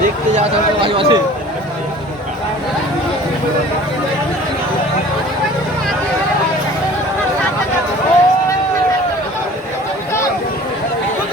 দেখতে যাওয়া যাবে ভাই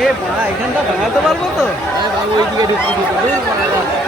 এখানটা ভাঙাতে পারব তো? বাবু ওইদিকে ঢুকতে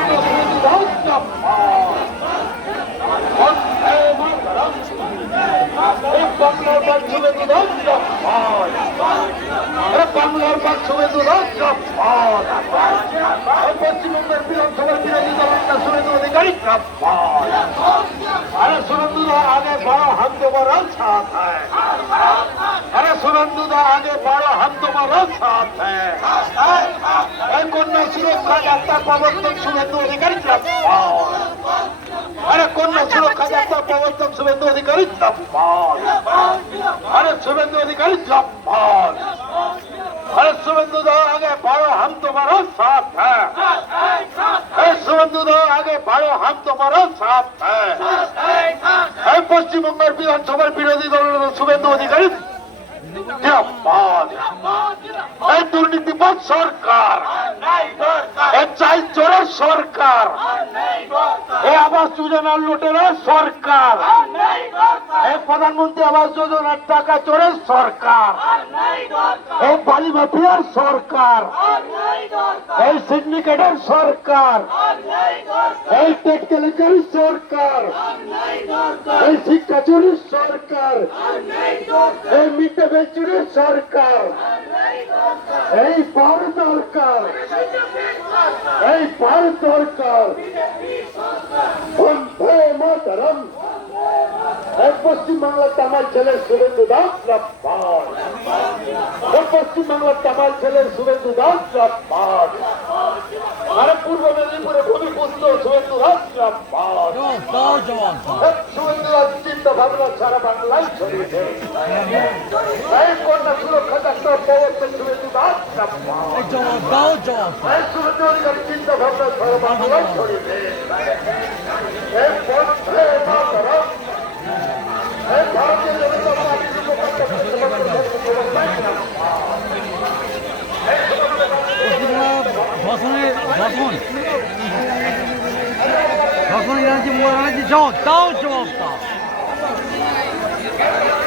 বাংলার বাক শুভেন্দু দাস বাংলার বাক শুভেন্দু দাস পশ্চিমবঙ্গের বিধানসভার বিরোধী দল নেতা অধিকারী আরে শুভেন্দু আগে বড় হাত তোমার আরে শুভেন্দু আগে বড় হাত তোমার সাথ কন্যা সুরক্ষা যাত্রা প্রবর্তন শুভেন্দু অধিকারী আরে কন্যা সুরক্ষা যাত্রা প্রবর্তন শুভেন্দু অধিকারী আরে শুভেন্দু অধিকারী জব্বার আরে শুভেন্দু দাও আগে বাড়ো হাম তোমার সাথ হাম তোমারও সাথ হ্যাঁ।, হ্যাঁ। পশ্চিমবঙ্গের বিধানসভার বিরোধী দলের শুভেন্দু অধিকারী এই দুর্নীতিবাদ সরকার চাই চোরের সরকার। এই আবাস যোজনার লুটেরা সরকার। এই প্রধানমন্ত্রী আবাস যোজনার টাকা চোরের সরকার। এই বালি মাফিয়ার সরকার। এই সিন্ডিকেটের সরকার। এই কেলেঙ্কারির সরকার। এই শিক্ষা চুরির সরকার। এই মিড ডে মিল চুরির সরকার। এই ভারত দরকার। এই সরকার বন্ধে মাতরম। এই পশ্চিমবাংলার তামার ছেলের শুভেন্দু দাস রব্বান এই পশ্চিমবাংলার তামার ছেলের শুভেন্দু দাস রব্বান আরে পূর্ব মেদিনীপুরে ভূমিপুত্র শুভেন্দু দাস রব্বান দাও শুভেন্দু দাস চিন্তা ভাবনা সারা বাংলায় ছড়িয়েছে এই কন্যা সুরক্ষা ডাক্তার প্রবর্তন শুভেন্দু দাস জবাব দাও জবাব। এই শুভেন্দু অধিকারী চিন্তা ভাবনা সারা বাংলায় ছড়িয়েছে ভারতীয় জনতা পার্টির এনার্জি মোড় এনার্জি দাও Thank you.